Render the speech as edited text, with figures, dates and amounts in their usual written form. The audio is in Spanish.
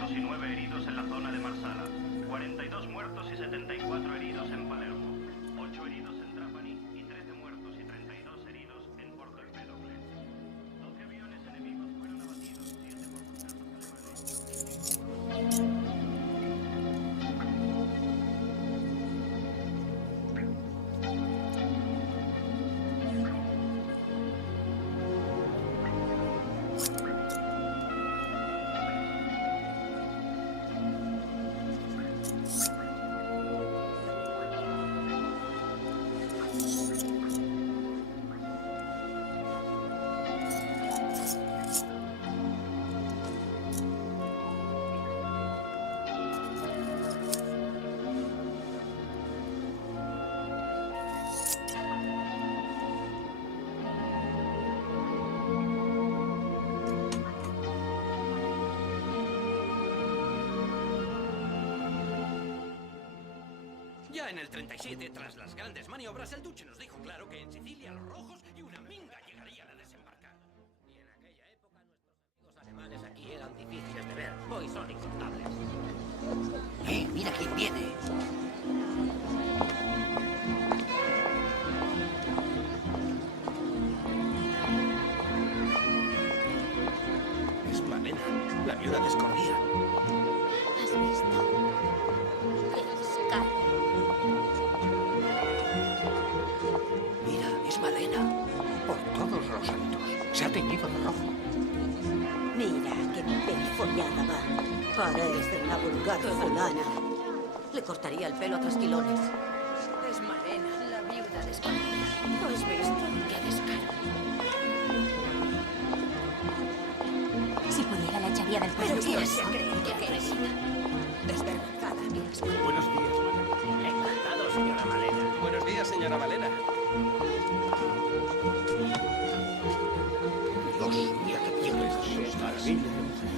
muertos y 9 heridos en la zona de Marsala. 42 muertos y 74 heridos en Palermo. 8 heridos en Trapani y 13 muertos y 32 heridos en Porto Empedocle. 12 aviones enemigos fueron abatidos, 7 por los casos alemanes. Ya en el 37, tras las grandes maniobras, el duque nos dijo claro que en Sicilia los rojos y una minga llegarían a desembarcar. Y en aquella época nuestros amigos alemanes aquí eran difíciles de ver. Hoy son incontables. Mira quién viene. Es Malena, la viuda de Escordía. ¿Has visto? Es caro. Mira, es Malena. Por todos los santos. Se ha teñido de rojo. Mira qué perifollada va. Parece una vulgar fulana. Le cortaría el pelo a trasquilones. Es Malena, la viuda de Escondida. ¿Lo has visto? ¡Qué descaro! Si pudiera la echaría del ¿Pero pueblo. quién se cree que es? Desvergonzada, mira. Buenos días, Malena. Encantado, señora Malena. Buenos días, señora Malena. Dios, mira qué bien es. Maravilla de mujer.